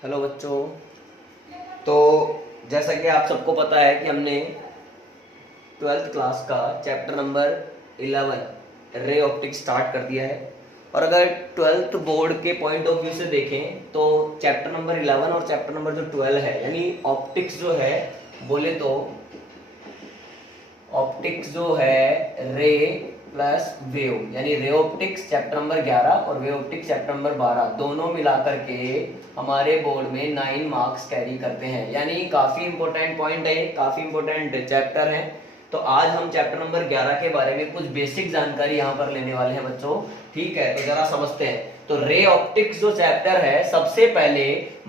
Hello बच्चों। तो जैसा कि आप सबको पता है कि हमने ट्वेल्थ क्लास का chapter number 11 ray optics start कर दिया है। और अगर ट्वेल्थ बोर्ड के पॉइंट ऑफ व्यू से देखें तो चैप्टर नंबर 11 और चैप्टर नंबर जो 12 है यानी ऑप्टिक्स जो है, बोले तो ऑप्टिक्स जो है रे प्लस वेव यानी रे ऑप्टिक्स चैप्टर नंबर 11 और वेव ऑप्टिक्स चैप्टर नंबर 12 दोनों मिलाकर के हमारे बोर्ड में 9 मार्क्स कैरी करते हैं। यानी काफी इंपॉर्टेंट पॉइंट है, काफी इंपॉर्टेंट चैप्टर है। तो आज हम चैप्टर नंबर 11 के बारे में कुछ बेसिक जानकारी यहाँ पर लेने वाले हैं बच्चों। ठीक है, तो जरा समझते हैं। तो रे ऑप्टिक्स जो चैप्टर है, सबसे पहले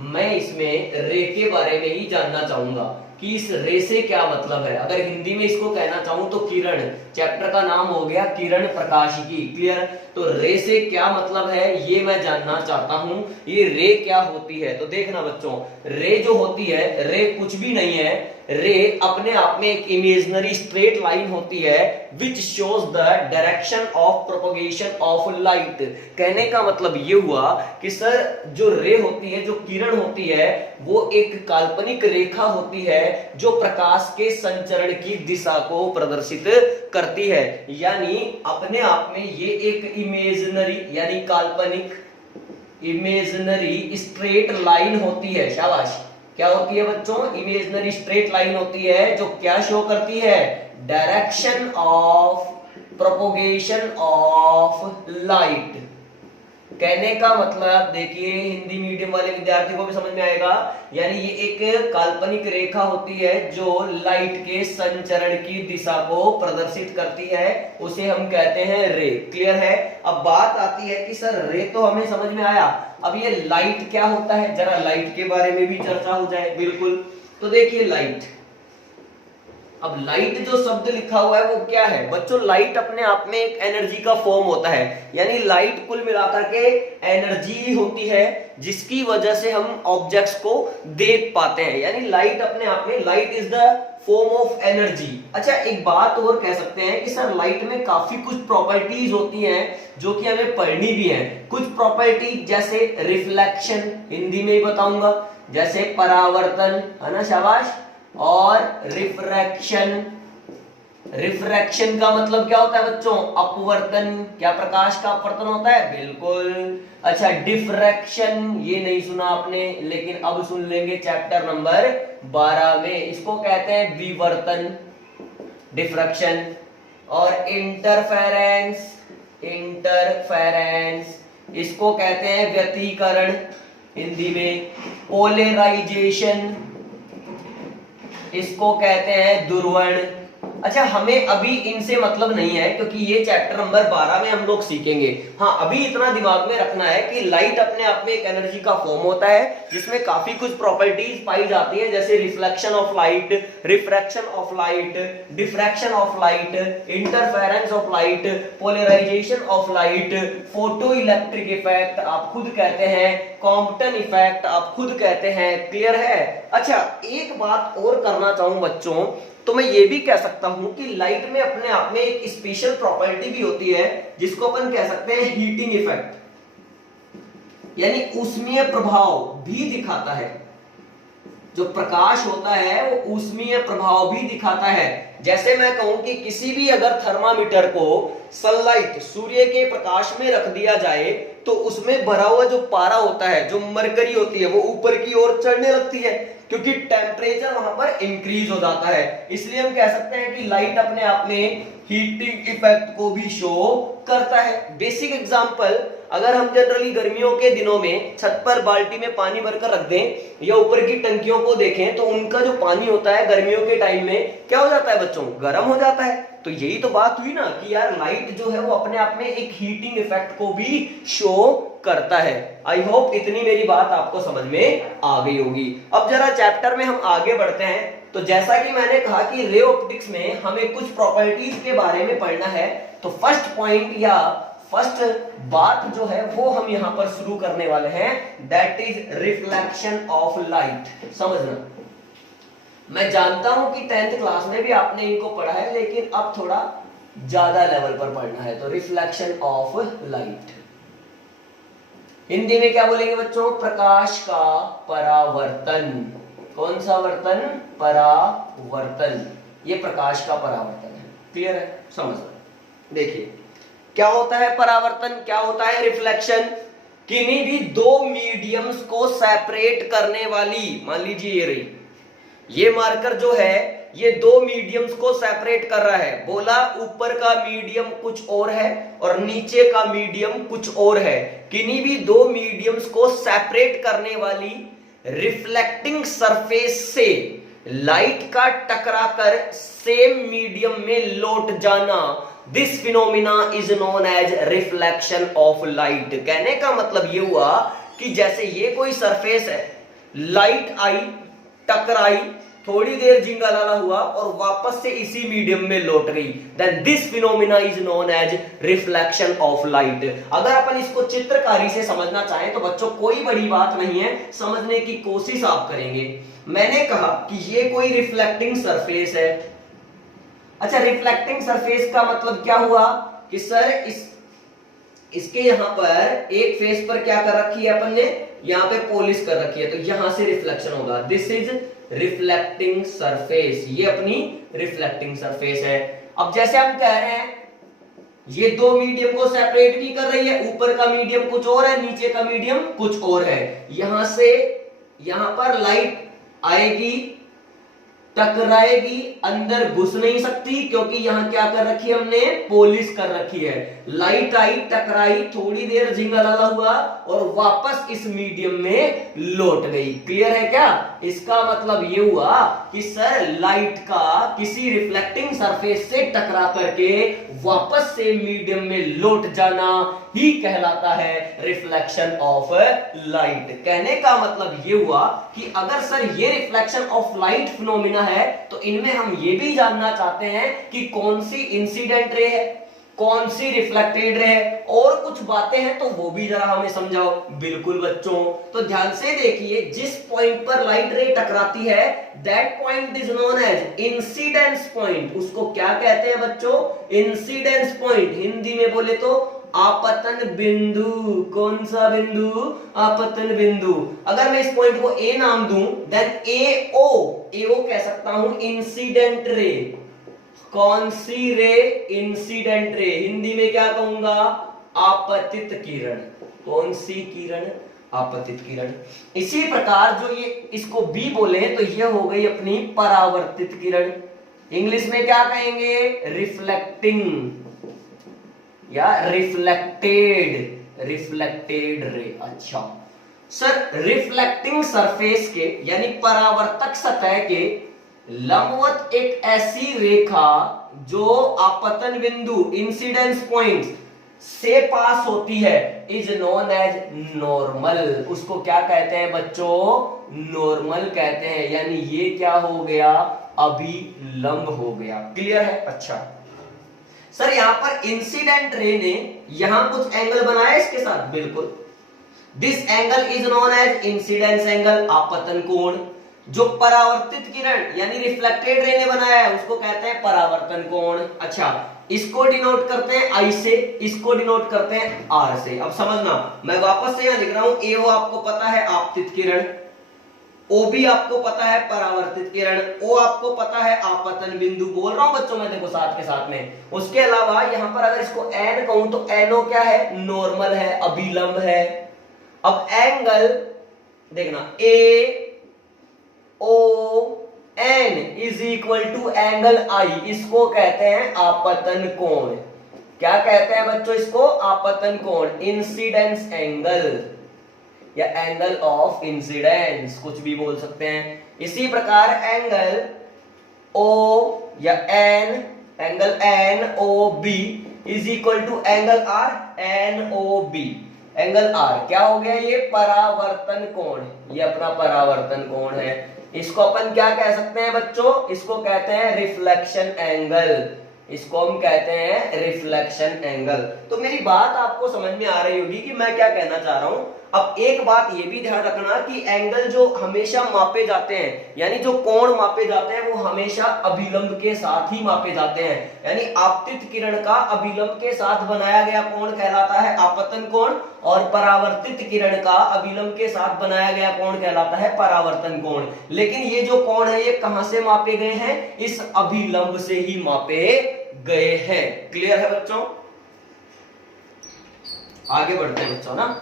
मैं इसमें रे के बारे में ही जानना चाहूंगा कि इस रे से क्या मतलब है। अगर हिंदी में इसको कहना चाहूं तो किरण, चैप्टर का नाम हो गया किरण प्रकाशिकी। क्लियर? तो रे से क्या मतलब है ये मैं जानना चाहता हूं, ये रे क्या होती है। तो देखना बच्चों, रे जो होती है, रे कुछ भी नहीं है। रे अपने आप में एक इमेजिनरी स्ट्रेट लाइन होती है which shows the direction of propagation of light. कहने का मतलब ये हुआ कि सर जो रे होती है, जो किरण होती है, वो एक काल्पनिक रेखा होती है जो प्रकाश के संचरण की दिशा को प्रदर्शित करती है। यानी अपने आप में ये एक इमेजिनरी यानी काल्पनिक इमेजिनरी स्ट्रेट लाइन होती है। शाबाश। क्या होती है बच्चों? इमेजिनरी स्ट्रेट लाइन होती है जो क्या शो करती है? Direction of propagation of light. कहने का मतलब देखिए, हिंदी मीडियम वाले विद्यार्थी को भी समझ में आएगा। यानी ये एक काल्पनिक रेखा होती है जो लाइट के संचरण की दिशा को प्रदर्शित करती है, उसे हम कहते हैं रे। क्लियर है? अब बात आती है कि सर रे तो हमें समझ में आया, अब ये लाइट क्या होता है, जरा लाइट के बारे में भी चर्चा हो जाए। बिल्कुल। तो देखिए लाइट, अब लाइट जो शब्द लिखा हुआ है वो क्या है बच्चों? लाइट अपने आप में एक एनर्जी का फॉर्म होता है। यानी लाइट कुल मिलाकर के एनर्जी होती है जिसकी वजह से हम ऑब्जेक्ट्स को देख पाते हैं। यानी लाइट अपने आप में, light is the form of energy. अच्छा, एक बात और कह सकते हैं कि सर लाइट में काफी कुछ प्रॉपर्टीज होती हैं जो कि हमें पढ़नी भी है। कुछ प्रॉपर्टी जैसे रिफ्लेक्शन, हिंदी में ही बताऊंगा, जैसे परावर्तन, है ना, शाबाश, और रिफ्रैक्शन। रिफ्रैक्शन का मतलब क्या होता है बच्चों? अपवर्तन। क्या प्रकाश का अपवर्तन होता है? बिल्कुल। अच्छा, डिफ्रैक्शन ये नहीं सुना आपने, लेकिन अब सुन लेंगे चैप्टर नंबर 12 में। इसको कहते हैं विवर्तन, डिफ्रैक्शन। और इंटरफेरेंस, इंटरफेरेंस इसको कहते हैं व्यतिकरण हिंदी में। पोलराइजेशन इसको कहते हैं ध्रुवण। अच्छा, हमें अभी इनसे मतलब नहीं है क्योंकि ये चैप्टर नंबर 12 में हम लोग सीखेंगे। हाँ, अभी इतना दिमाग में रखना है कि लाइट अपने आप में एक एनर्जी का फॉर्म होता है जिसमें काफी कुछ प्रॉपर्टीज पाई जाती है, जैसे reflection of light, refraction of light, diffraction of light, interference of light, polarization of light, photo electric effect आप खुद कहते हैं, कॉम्पटन इफेक्ट आप खुद कहते हैं। क्लियर है? अच्छा, एक बात और करना चाहूं बच्चों, तो मैं ये भी कह सकता हूं कि लाइट में अपने आप में एक स्पेशल प्रॉपर्टी भी होती है जिसको अपन कह सकते हैं हीटिंग इफेक्ट, यानी ऊष्मीय प्रभाव भी दिखाता है। जो प्रकाश होता है वो ऊष्मीय प्रभाव भी दिखाता है। जैसे मैं कहूं कि किसी भी अगर थर्मामीटर को सनलाइट, सूर्य के प्रकाश में रख दिया जाए तो उसमें भरा हुआ जो पारा होता है, जो मरकरी होती है, वो ऊपर की ओर चढ़ने लगती है क्योंकि टेम्परेचर वहां पर इंक्रीज हो जाता है। इसलिए हम कह सकते हैं कि लाइट अपने आप में हीटिंग इफेक्ट को भी शो करता है। बेसिक एग्जांपल, अगर हम जनरली गर्मियों के दिनों में छत पर बाल्टी में पानी भरकर रख दें या ऊपर की टंकियों को देखें तो उनका जो पानी होता है गर्मियों के टाइम में क्या हो जाता है बच्चों? गर्म हो जाता है। तो यही तो बात हुई ना कि यार लाइट जो है वो अपने आप में एक हीटिंग इफेक्ट को भी शो करता है। आई होप इतनी मेरी बात आपको समझ में आ गई होगी। अब जरा चैप्टर में हम आगे बढ़ते हैं। तो जैसा कि मैंने कहा कि रे ऑप्टिक्स में हमें कुछ प्रॉपर्टीज के बारे में पढ़ना है, तो फर्स्ट पॉइंट या फर्स्ट बात जो है वो हम यहां पर शुरू करने वाले हैं, that is reflection of light. समझना, मैं जानता हूं कि 10th क्लास में भी आपने इनको पढ़ा है, लेकिन अब थोड़ा ज्यादा लेवल पर पढ़ना है। तो रिफ्लेक्शन ऑफ लाइट, हिंदी में क्या बोलेंगे बच्चों? प्रकाश का परावर्तन। कौन सा वर्तन? परावर्तन। ये प्रकाश का परावर्तन है। क्लियर है? समझ लो। देखिए क्या होता है परावर्तन, क्या होता है रिफ्लेक्शन। किन्हीं भी दो मीडियम्स को सेपरेट करने वाली, मान लीजिए ये रही, ये मार्कर जो है ये दो मीडियम्स को सेपरेट कर रहा है। बोला ऊपर का मीडियम कुछ और है और नीचे का मीडियम कुछ और है। किन्हीं भी दो मीडियम्स को सेपरेट करने वाली रिफ्लेक्टिंग सरफेस से लाइट का टकराकर सेम मीडियम में लौट जाना, this phenomena is known as reflection of light. कहने का मतलब ये हुआ कि जैसे ये कोई सरफेस है, लाइट आई, टकराई, थोड़ी देर जिंगालाला हुआ और वापस से इसी मीडियम में लौट गई, then this phenomena is known as reflection of light. अगर अपन इसको चित्रकारी से समझना चाहें तो बच्चों कोई बड़ी बात नहीं है, समझने की कोशिश आप करेंगे। मैंने कहा कि ये कोई रिफ्लेक्टिंग सरफेस है। अच्छा, रिफ्लेक्टिंग सरफेस का मतलब क्या हुआ कि सर इसके यहां पर एक फेस पर क्या कर रखी है अपन ने, यहां पे पॉलिश कर रखी है, तो यहां से रिफ्लेक्शन होगा। दिस इज रिफ्लेक्टिंग सरफेस, ये अपनी रिफ्लेक्टिंग सरफेस है। अब जैसे हम कह रहे हैं ये दो मीडियम को सेपरेट भी कर रही है, ऊपर का मीडियम कुछ और है, नीचे का मीडियम कुछ और है। यहां से यहां पर लाइट आएगी, टकराएगी, अंदर घुस नहीं सकती क्योंकि यहां क्या कर रखी है हमने, पॉलिश कर रखी है। लाइट आई, टकराई, थोड़ी देर जिंगालाला हुआ और वापस इस मीडियम में लौट गई। क्लियर है क्या? इसका मतलब ये हुआ कि सर लाइट का किसी रिफ्लेक्टिंग सरफेस से टकरा करके वापस से मीडियम में लौट जाना ही कहलाता है रिफ्लेक्शन ऑफ लाइट। कहने का मतलब ये हुआ कि अगर सर ये रिफ्लेक्शन ऑफ लाइट फिनोमिना है तो इनमें हम ये भी जानना चाहते हैं कि कौन सी इंसिडेंट रे है, कौन सी रिफ्लेक्टेड रे है, और कुछ बातें हैं तो वो भी जरा हमें समझाओ। बिल्कुल बच्चों, तो ध्यान से देखिए, जिस पॉइंट पर लाइट रे टकराती है that point is known as incidence point. उसको क्या कहते हैं बच्चों? Incidence point. हिंदी में बोले तो आपतन बिंदु। कौन सा बिंदु? आपतन बिंदु। अगर मैं इस पॉइंट को ए नाम दूं देन एओ कह सकता हूं इंसिडेंट रे। कौन सी रे? Incident ray. हिंदी में क्या कहूंगा? आपतित किरण। कौन सी किरण? आपतित किरण। इसी प्रकार जो ये इसको बी बोले तो ये हो गई अपनी परावर्तित किरण। इंग्लिश में क्या कहेंगे? रिफ्लेक्टिंग या रिफ्लेक्टेड रे। अच्छा सर, रिफ्लेक्टिंग सरफेस के यानी परावर्तक सतह के लंबवत एक ऐसी रेखा जो आपतन बिंदु इंसिडेंस पॉइंट से पास होती है इज नोन एज नॉर्मल। उसको क्या कहते हैं बच्चों? नॉर्मल कहते हैं। यानी ये क्या हो गया? अभिलंब हो गया। क्लियर है? अच्छा सर, यहां पर इंसिडेंट रे ने यहां कुछ एंगल बनाया इसके साथ। बिल्कुल, this angle is known as incidence angle, आपतन कोण। जो परावर्तित किरण यानी रिफ्लेक्टेड रे ने बनाया है उसको कहते हैं परावर्तन कोण। अच्छा, इसको डिनोट करते हैं आई से, इसको डिनोट करते हैं आर से। अब समझना, मैं वापस से यहां लिख रहा हूं, एओ आपको पता है आपतित किरण, ओ भी आपको पता है परावर्तित किरण, ओ आपको पता है आपतन बिंदु। बोल रहा हूं बच्चों मैं, देखो साथ के साथ में। उसके अलावा यहां पर अगर इसको एन कहूं तो एनओ क्या है? नॉर्मल है, अभिलंब है। अब एंगल देखना, A O N is equal to angle I, इसको कहते हैं आपतन कोण। क्या कहते हैं बच्चों इसको? आपतन कोण, इंसिडेंस एंगल या एंगल ऑफ इंसिडेंस, कुछ भी बोल सकते हैं। इसी प्रकार एंगल ओ या N, angle N O B is equal to angle R N O B. Angle R क्या हो गया? ये परावर्तन कोण, ये अपना परावर्तन कोण है। इसको अपन क्या कह सकते हैं बच्चों? इसको कहते हैं रिफ्लेक्शन एंगल। इसको हम कहते हैं रिफ्लेक्शन एंगल। तो मेरी बात आपको समझ में आ रही होगी कि मैं क्या कहना चाह रहा हूं। अब एक बात ये भी ध्यान रखना कि एंगल जो हमेशा मापे जाते हैं, यानी जो कोण मापे जाते हैं, वो हमेशा अभिलंब के साथ ही मापे जाते हैं। यानी आपतित किरण का अभिलंब के साथ बनाया गया कोण कहलाता है आपतन कोण, और परावर्तित किरण का अभिलंब के साथ बनाया गया कोण कहलाता है परावर्तन कोण। लेकिन ये जो कोण है ये कहां से मापे गए हैं? इस अभिलंब से ही मापे गए हैं। क्लियर है बच्चों? आगे बढ़ते हैं बच्चों ना।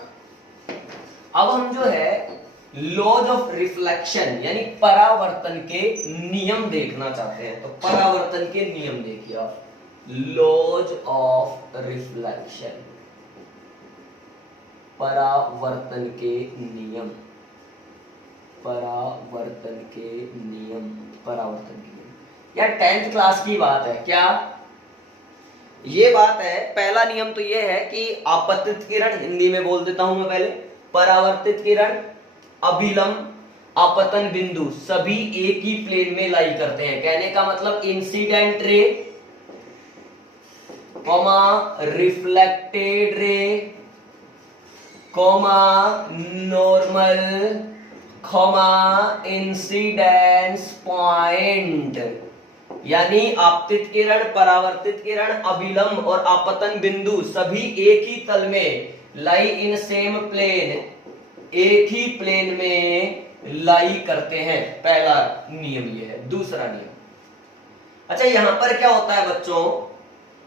अब हम जो है लॉज ऑफ रिफ्लेक्शन यानी परावर्तन के नियम देखना चाहते हैं। तो परावर्तन के नियम देखिए आप, लॉज ऑफ रिफ्लेक्शन, परावर्तन के नियम, परावर्तन के नियम, परावर्तन के नियम। यार 10th क्लास की बात है क्या? ये बात है, पहला नियम तो ये है कि आपतित किरण, हिंदी में बोल देता हूं मैं पहले, परावर्तित किरण, अभिलंब, आपतन बिंदु सभी एक ही प्लेन में लाई करते हैं। कहने का मतलब incident ray, comma reflected ray, comma normal, comma incidence point. यानी आपतित किरण, परावर्तित किरण, अभिलंब और आपतन बिंदु सभी एक ही तल में, लाई इन सेम प्लेन, एक ही प्लेन में लाई करते हैं। पहला नियम ये है। दूसरा नियम, अच्छा यहां पर क्या होता है बच्चों,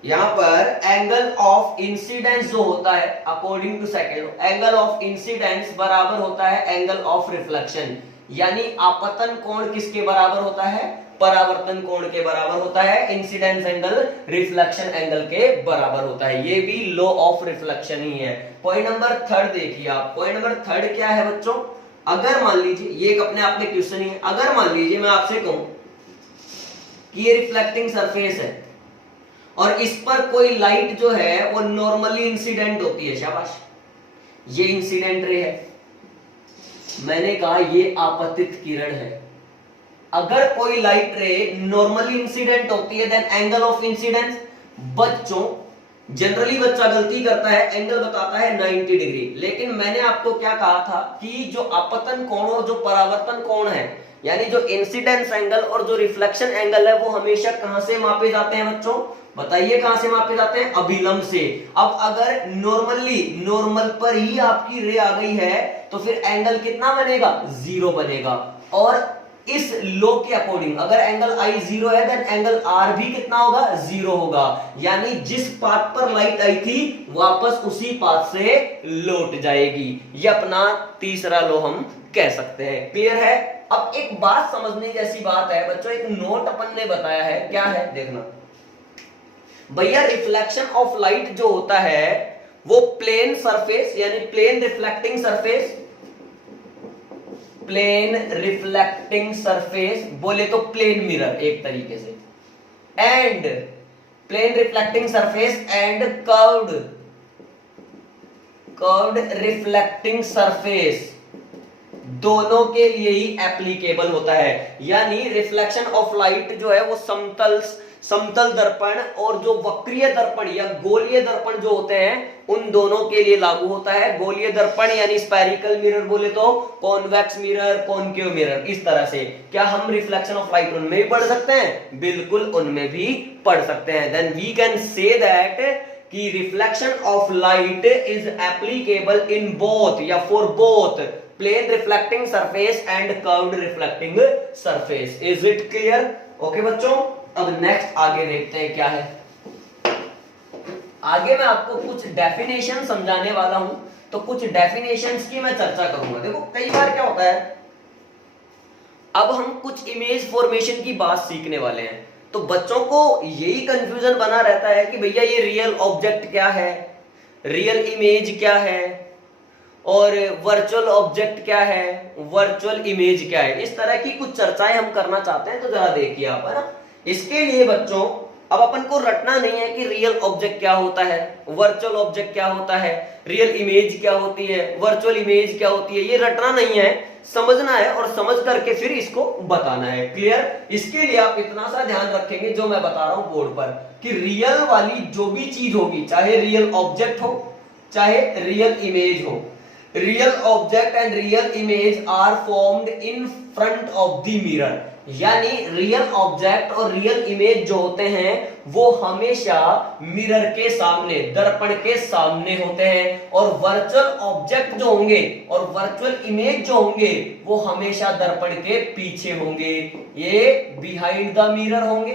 यहां पर एंगल ऑफ इंसिडेंस जो होता है according to second, angle of incidence बराबर होता है एंगल ऑफ रिफ्लेक्शन। यानी आपतन कोण किसके बराबर होता है? परावर्तन कोण के बराबर होता है। इंसिडेंस एंगल रिफ्लेक्शन एंगल के बराबर होता है। ये भी लॉ ऑफ रिफ्लेक्शन ही है। पॉइंट नंबर 3 देखिए आप। पॉइंट नंबर 3 क्या है बच्चों? अगर मान लीजिए, ये एक अपने आप में क्वेश्चन ही है, अगर मान लीजिए मैं आपसे कहूं कि ये रिफ्लेक्टिंग सरफेस है और इस पर कोई लाइट जो है वो नॉर्मली इंसिडेंट होती है, शाबाश, ये इंसिडेंट रे है, मैंने कहा ये आपतित किरण है। अगर कोई लाइट रे नॉर्मली इंसिडेंट होती है देन एंगल ऑफ इंसिडेंस, बच्चों जनरली बच्चा गलती करता है, एंगल बताता है 90 डिग्री। लेकिन मैंने आपको क्या कहा था कि जो आपतन कोण और जो परावर्तन कोण है, यानी जो इंसिडेंस एंगल और जो रिफ्लेक्शन एंगल है, वो हमेशा कहां से मापे जाते हैं बच्चों? बताइए कहां से मापे जाते हैं? अभिलंब से। अब अगर नॉर्मल पर ही आपकी रे आ गई है तो फिर एंगल कितना बनेगा? 0 बनेगा। और इस लॉ के अकॉर्डिंग अगर एंगल I 0 है देन एंगल R भी कितना होगा? 0 होगा। यानी जिस पाथ पर लाइट आई थी वापस उसी पाथ से लौट जाएगी। ये अपना तीसरा लॉ हम कह सकते हैं। क्लियर है? अब एक बात समझने जैसी बात है बच्चों, एक नोट अपन ने बताया है, क्या है देखना भैया। रिफ्लेक्शन ऑफ लाइट जो होता है वो प्लेन सरफेस यानी plane reflecting surface, plane reflecting surface बोले तो प्लेन मिरर एक तरीके से, and plane reflecting surface and curved reflecting surface दोनों के लिए ही एप्लीकेबल होता है। यानी रिफ्लेक्शन ऑफ लाइट जो है वो समतल दर्पण और जो वक्रीय दर्पण या गोलीय दर्पण जो होते हैं उन दोनों के लिए लागू होता है। गोलीय दर्पण यानी स्फेरिकल मिरर बोले तो कॉन्वेक्स मिरर, कॉनकेव मिरर, इस तरह से। क्या हम रिफ्लेक्शन ऑफ लाइट उनमें भी पढ़ सकते हैं? बिल्कुल उनमें भी पढ़ सकते हैं। Then we can say that कि reflection of light is applicable in both या for both plane reflecting surface and curved reflecting surface. Is it clear? Okay बच्चों, अब नेक्स्ट आगे देखते हैं क्या है। आगे मैं आपको कुछ डेफिनेशन समझाने वाला हूं, तो कुछ डेफिनेशंस की मैं चर्चा करूंगा। देखो कई बार क्या होता है, अब हम कुछ इमेज फॉर्मेशन की बात सीखने वाले हैं, तो बच्चों को यही कंफ्यूजन बना रहता है कि भैया ये रियल ऑब्जेक्ट क्या है, रियल इमेज क्या है, और वर्चुअल ऑब्जेक्ट क्या है, वर्चुअल इमेज क्या है। इस तरह की कुछ चर्चाएं हम करना चाहते हैं, तो जरा देखिए आप, है ना। इसके लिए बच्चों अब अपन को रटना नहीं है कि रियल ऑब्जेक्ट क्या होता है, वर्चुअल ऑब्जेक्ट क्या होता है, रियल इमेज क्या होती है, वर्चुअल इमेज क्या होती है, ये रटना नहीं है। समझना है और समझ करके फिर इसको बताना है। क्लियर? इसके लिए आप इतना सा ध्यान रखेंगे जो मैं बता रहा हूं बोर्ड पर, कि रियल वाली जो भी चीज होगी, चाहे रियल ऑब्जेक्ट हो चाहे रियल इमेज हो, real object and real image are formed in front of the mirror. यानी रियल ऑब्जेक्ट और रियल इमेज जो होते हैं वो हमेशा मिरर के सामने, दर्पण के सामने होते हैं, और वर्चुअल ऑब्जेक्ट जो होंगे और वर्चुअल इमेज जो होंगे वो हमेशा दर्पण के पीछे होंगे। ये बिहाइंड द मिरर होंगे,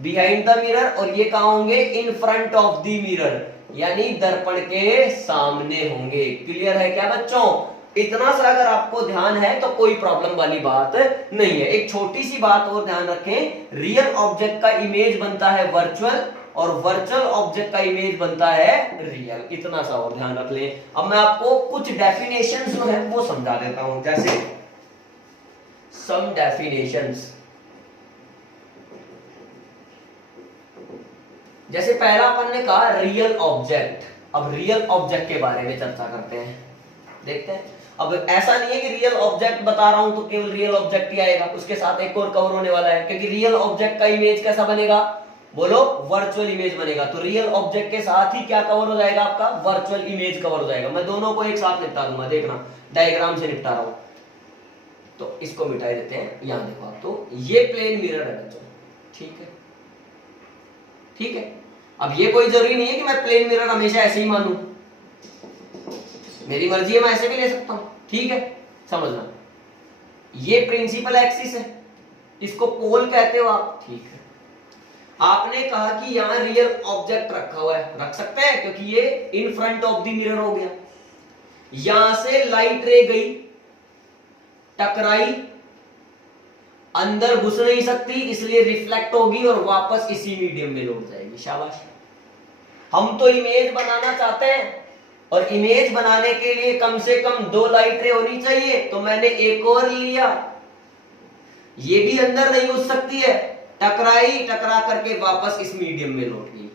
बिहाइंड द मिरर, और ये कहां होंगे? इन फ्रंट ऑफ द मिरर, यानी दर्पण के सामने होंगे। क्लियर है क्या बच्चों? इतना सा अगर आपको ध्यान है तो कोई प्रॉब्लम वाली बात नहीं है। एक छोटी सी बात और ध्यान रखें, रियल ऑब्जेक्ट का इमेज बनता है वर्चुअल और वर्चुअल ऑब्जेक्ट का इमेज बनता है रियल। इतना सा और ध्यान रख लें। अब मैं आपको कुछ डेफिनेशंस जो है वो समझा देता हूं, जैसे सम डेफिनेशंस। जैसे पहला अपन ने कहा रियल ऑब्जेक्ट। अब रियल ऑब्जेक्ट के बारे में चर्चा करते हैं, देखते हैं। अब ऐसा नहीं है कि रियल ऑब्जेक्ट बता रहा हूं तो केवल रियल ऑब्जेक्ट ही आएगा, उसके साथ एक और कवर होने वाला है, क्योंकि रियल ऑब्जेक्ट का इमेज कैसा बनेगा? बोलो, वर्चुअल इमेज बनेगा। तो रियल ऑब्जेक्ट के साथ ही क्या कवर हो जाएगा? आपका वर्चुअल इमेज कवर हो जाएगा। मैं दोनों को एक साथ निपटा दूंगा, देखना डायग्राम से निपटा रहा हूं। तो इसको मिटा देते हैं, यहां देखो आप, तो ये प्लेन मिरर है बच्चों, ठीक है, ठीक है। अब ये कोई जरूरी नहीं है कि मैं प्लेन मिरर हमेशा ऐसे ही मानूं, मेरी मर्जी है, मैं ऐसे भी ले सकता हूं, ठीक है। समझना, ये प्रिंसिपल एक्सिस है, इसको पोल कहते हो आप, ठीक है। आपने कहा कि यहां रियल ऑब्जेक्ट रखा हुआ है, रख सकते हैं क्योंकि ये इन फ्रंट ऑफ द मिरर हो गया। यहां से लाइट रे गई, टकराई, अंदर घुस नहीं सकती, इसलिए रिफ्लेक्ट होगी और वापस इसी मीडियम में लौट जाएगी। शाबाश। हम तो इमेज बनाना चाहते हैं और इमेज बनाने के लिए कम से कम 2 लाइट रे होनी चाहिए, तो मैंने एक और लिया, ये भी अंदर नहीं घुस सकती है, टकराई, टकरा करके वापस इस मीडियम में लौट गई।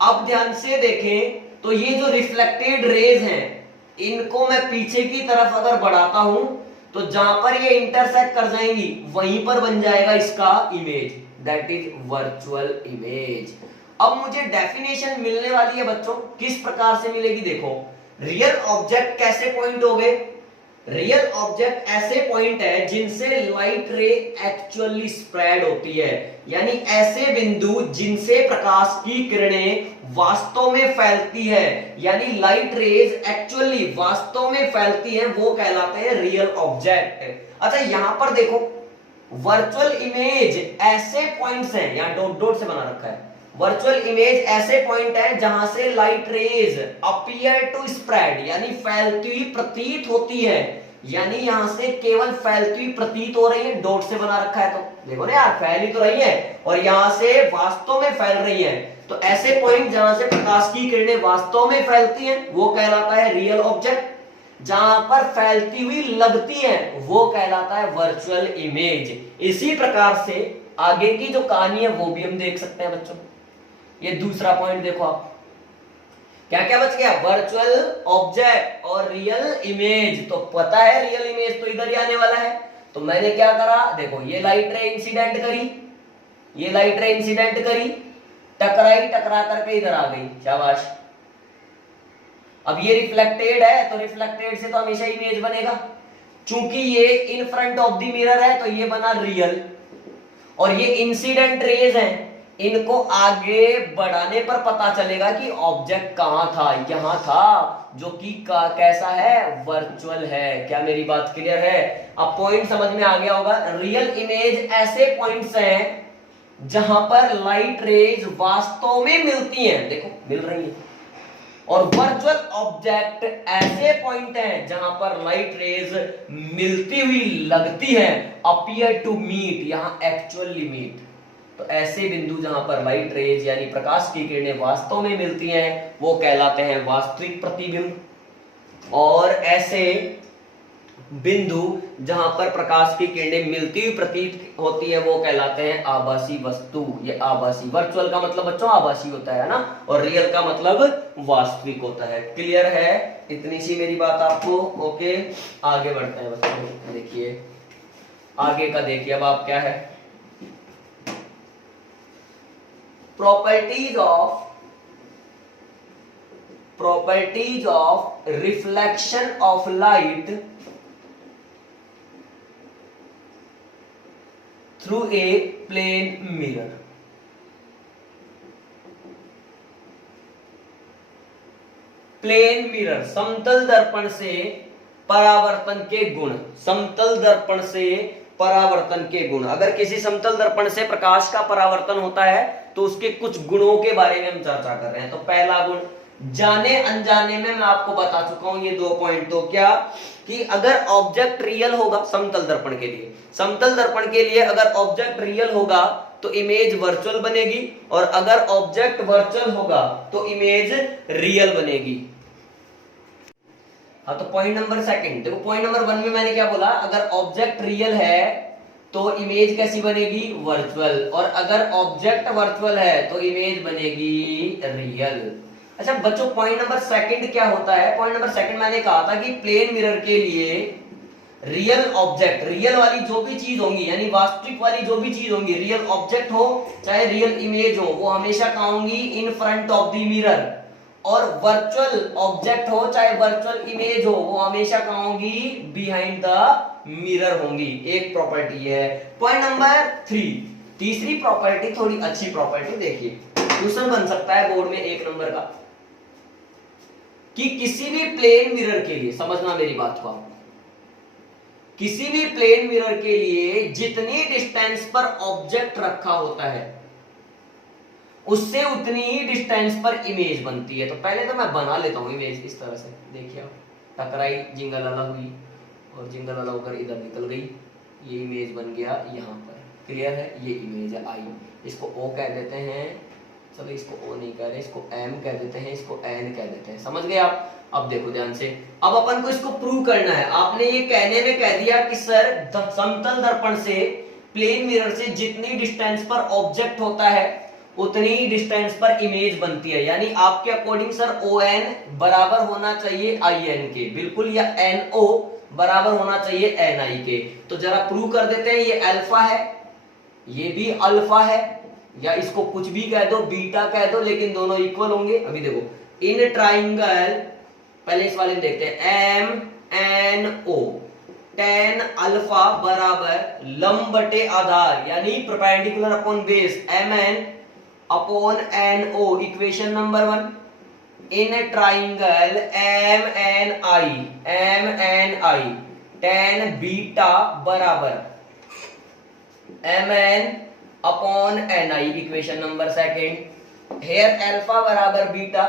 अब ध्यान से देखें तो ये जो रिफ्लेक्टेड रेज हैं, इनको मैं पीछे की तरफ अगर बढ़ाता हूं तो जहां पर ये इंटरसेक्ट कर जाएंगी वहीं पर बन जाएगा इसका image, that is virtual image. अब मुझे डेफिनेशन मिलने वाली है बच्चों, किस प्रकार से मिलेगी? देखो, रियल ऑब्जेक्ट कैसे पॉइंट हो गए? रियल ऑब्जेक्ट ऐसे पॉइंट है जिनसे लाइट रे एक्चुअली स्प्रेड होती है, यानी ऐसे बिंदु जिनसे प्रकाश की किरणें वास्तव में फैलती है, यानी लाइट रेज एक्चुअली वास्तव में फैलती है, वो कहलाते हैं रियल ऑब्जेक्ट। अच्छा, यहां पर देखो, वर्चुअल इमेज ऐसे पॉइंट्स हैं, यहां डॉट डॉट से बना रखा है, वर्चुअल इमेज ऐसे पॉइंट है जहां से light rays appear to spread, यानी फैलती हुई प्रतीत होती है, यानी यहां से केवल फैलती हुई प्रतीत हो रही है, डॉट से बना रखा है, तो देखो ना यार, फैल ही तो रही है और यहां से वास्तव में फैल रही है। तो ऐसे पॉइंट जहां से प्रकाश की किरणें वास्तव में फैलती हैं वो कहलाता है रियल ऑब्जेक्ट, जहां पर फैलती हुई लगती है वो कहलाता है वर्चुअल इमेज। इसी प्रकार से आगे की जो कहानी है वो भी हम देख सकते हैं बच्चों। ये दूसरा पॉइंट देखो आप, क्या क्या बच गया? वर्चुअल ऑब्जेक्ट और रियल इमेज। तो पता है रियल इमेज तो इधर ही आने वाला है, तो मैंने क्या करा? देखो, ये लाइट रे इंसिडेंट करी, ये लाइट रे इंसिडेंट करी, टकराई, टकरा करके इधर आ गई, शाबाश। अब ये रिफ्लेक्टेड है, तो रिफ्लेक्टेड से तो हमेशा इमेज बनेगा, चूंकि ये इन फ्रंट ऑफ द मिरर है तो ये बना रियल, और ये इंसिडेंट रेज हैं, इनको आगे बढ़ाने पर पता चलेगा कि ऑब्जेक्ट कहां था, यहां था, जो कि कैसा है? वर्चुअल है। क्या मेरी बात क्लियर है? अब पॉइंट समझ में आ गया होगा। रियल इमेज ऐसे पॉइंट्स हैं जहां पर लाइट रेज वास्तव में मिलती हैं, देखो मिल रही है, और वर्चुअल ऑब्जेक्ट ऐसे पॉइंट हैं जहां पर लाइट रेज मिलती हुई लगती है, अपीयर टू मीट, यहां एक्चुअली मीट। तो ऐसे बिंदु जहां पर लाइट रेज यानी प्रकाश की किरणें वास्तव में मिलती हैं वो कहलाते हैं वास्तविक प्रतिबिंब, और ऐसे बिंदु जहां पर प्रकाश की किरणें मिलती हुई प्रतीत होती है वो कहलाते हैं आभासी वस्तु। ये आभासी, वर्चुअल का मतलब बच्चों आभासी होता है ना, और रियल का मतलब वास्तविक होता है। क्लियर है? इतनी सी मेरी बात आपको। ओके, आगे बढ़ते हैं बच्चों। देखिए आगे का, देखिए अब आप क्या है, properties of reflection of light through a plane mirror. Plane mirror, समतल दर्पण से परावर्तन के गुण। समतल दर्पण से परावर्तन के गुण। अगर किसी समतल दर्पण से प्रकाश का परावर्तन होता है तो उसके कुछ गुणों के बारे में हम चर्चा कर रहे हैं। तो पहला गुण, जाने अनजाने में मैं आपको बता चुका हूं ये 2 पॉइंट। तो क्या कि अगर ऑब्जेक्ट रियल होगा समतल दर्पण के लिए, समतल दर्पण के लिए अगर ऑब्जेक्ट रियल होगा तो इमेज वर्चुअल बनेगी, और अगर ऑब्जेक्ट वर्चुअल होगा तो इमेज रियल बनेगी। हाँ, तो पॉइंट नंबर सेकंड देखो, पॉइंट नंबर 1 में मैंने क्या बोला, अगर ऑब्जेक्ट रियल है तो इमेज कैसी बनेगी, वर्चुअल, और अगर ऑब्जेक्ट वर्चुअल है तो इमेज बनेगी रियल। अच्छा बच्चों, पॉइंट नंबर सेकंड क्या होता है? पॉइंट नंबर सेकंड मैंने कहा था कि प्लेन मिरर के लिए रियल ऑब्जेक्ट, रियल वाली जो भी चीज होंगी, यानी वास्तविक वाली जो भी चीज होंगी, रियल ऑब्जेक्ट हो चाहे रियल इमेज हो, वो हमेशा कहां होंगी, इन फ्रंट ऑफ द मिरर। और वर्चुअल ऑब्जेक्ट हो चाहे वर्चुअल इमेज हो, वो हमेशा कहां होंगी, बिहाइंड द मिरर होंगी। एक प्रॉपर्टी है। पॉइंट नंबर 3, तीसरी प्रॉपर्टी थोड़ी अच्छी प्रॉपर्टी, देखिए क्वेश्चन बन सकता है बोर्ड में 1 नंबर का, कि किसी भी प्लेन मिरर के लिए, समझना मेरी बात को आप, किसी भी प्लेन मिरर के लिए जितनी डिस्टेंस पर ऑब्जेक्ट रखा होता है उससे उतनी ही डिस्टेंस पर इमेज बनती है। तो पहले तो मैं बना लेता हूं इमेज इस तरह से। देखिए आप, टकराई, जिंगलाला हुई और जिंगलाला होकर इधर निकल गई, ये इमेज बन गया यहां पर। क्लियर है? ये इमेज है आई, इसको ओ कह देते हैं, चलो इसको ओ नहीं कह रहे, इसको एम कह देते हैं, इसको एन कह देते हैं। समझ गए आप? अब देखो ध्यान से, अब अपन को इसको प्रूव करना है। आपने ये कहने में कह दिया कि सर समतल दर्पण से प्लेन मिरर से जितनी डिस्टेंस पर ऑब्जेक्ट होता है उतनी ही डिस्टेंस पर इमेज बनती है, यानी आपके अकॉर्डिंग सर ओ एन बराबर होना चाहिए आई एन के, बिल्कुल, या एन ओ बराबर होना चाहिए एन आई के। तो जरा प्रूव कर देते हैं। ये अल्फा है, ये भी अल्फा है, या इसको कुछ भी कह दो, बीटा कह दो, लेकिन दोनों इक्वल होंगे। अभी देखो, इन ट्राइंगल, पहले इस वाले में देखते हैं, M N O, tan alpha बराबर लंब बटे आधार, यानी perpendicular upon base, M N upon N O, equation number 1। In triangle M N I, tan beta बराबर M N upon N I, equation number 2। Here alpha बराबर beta,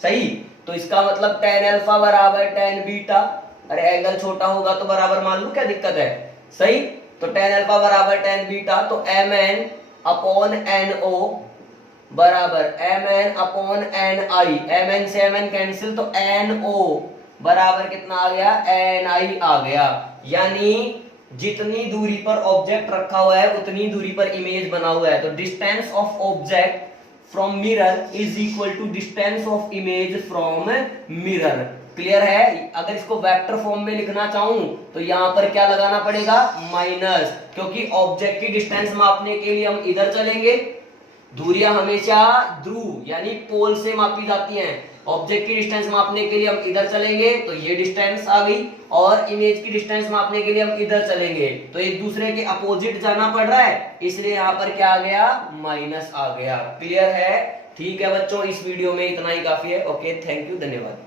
सही, तो इसका मतलब tan अल्फा बराबर tan बीटा। अरे angle छोटा होगा तो बराबर मान लो, क्या दिक्कत है, सही। तो tan अल्फा बराबर tan बीटा, तो M N upon N O बराबर M N upon N I, M N से एम एन कैंसिल, तो एन ओ बराबर कितना आ गया, एन आई आ गया। यानी जितनी दूरी पर ऑब्जेक्ट रखा हुआ है उतनी दूरी पर इमेज बना हुआ है। तो distance of object from mirror is equal to distance of image from mirror. Clear है? अगर इसको वेक्टर फॉर्म में लिखना चाहूं तो यहां पर क्या लगाना पड़ेगा, माइनस, क्योंकि ऑब्जेक्ट की डिस्टेंस मापने के लिए हम इधर चलेंगे। दूरियां हमेशा ध्रुव यानी पोल से मापी जाती हैं। ऑब्जेक्ट की डिस्टेंस मापने के लिए हम इधर चलेंगे तो ये डिस्टेंस आ गई, और इमेज की डिस्टेंस मापने के लिए हम इधर चलेंगे तो एक दूसरे के अपोजिट जाना पड़ रहा है, इसलिए यहाँ पर क्या आ गया, माइनस आ गया। क्लियर है? ठीक है बच्चों, इस वीडियो में इतना ही काफी है। ओके, थैंक यू, धन्यवाद।